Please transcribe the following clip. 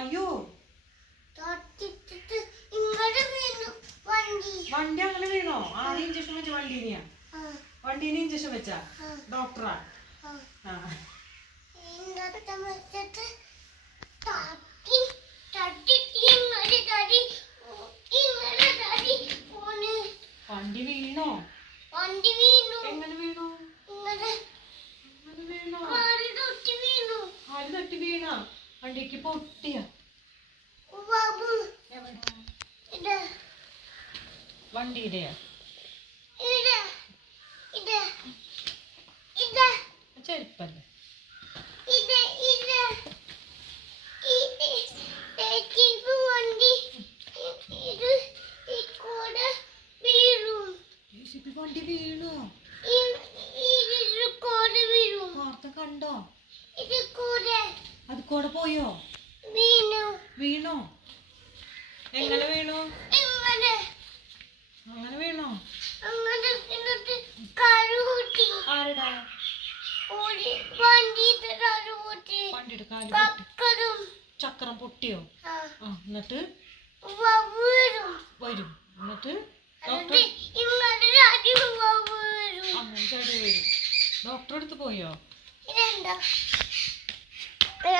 അയ്യോ വണ്ടി അങ്ങനെ വീണോ? ആദ്യം ഇഞ്ചക്ഷൻ വെച്ച വണ്ടീനെ ഇഞ്ചക്ഷൻ വെച്ചാ ഡോക്ടറാ? വണ്ടി വീണോ? എങ്ങനെ വീണു? കാല് തട്ടി വീണ? വണ്ടിക്ക് പൊട്ടിയ? വണ്ടിയുടെ ചെരുപ്പല്ലേ? വണ്ടി വീണു? വാർത്ത കണ്ടോ? അത് കൂടെ പോയോ? വീണോ? എങ്ങനെ വീണു? അങ്ങനെ വീണോ? ആരുടെ? വണ്ടിയുടെ കാല് ചക്രം പൊട്ടിയോ? എന്നിട്ട് വരും. എന്നിട്ട് ഡോക്ടർ അങ്ങനെ ചാടി വരും. ഡോക്ടറെ അടുത്ത് പോയോ?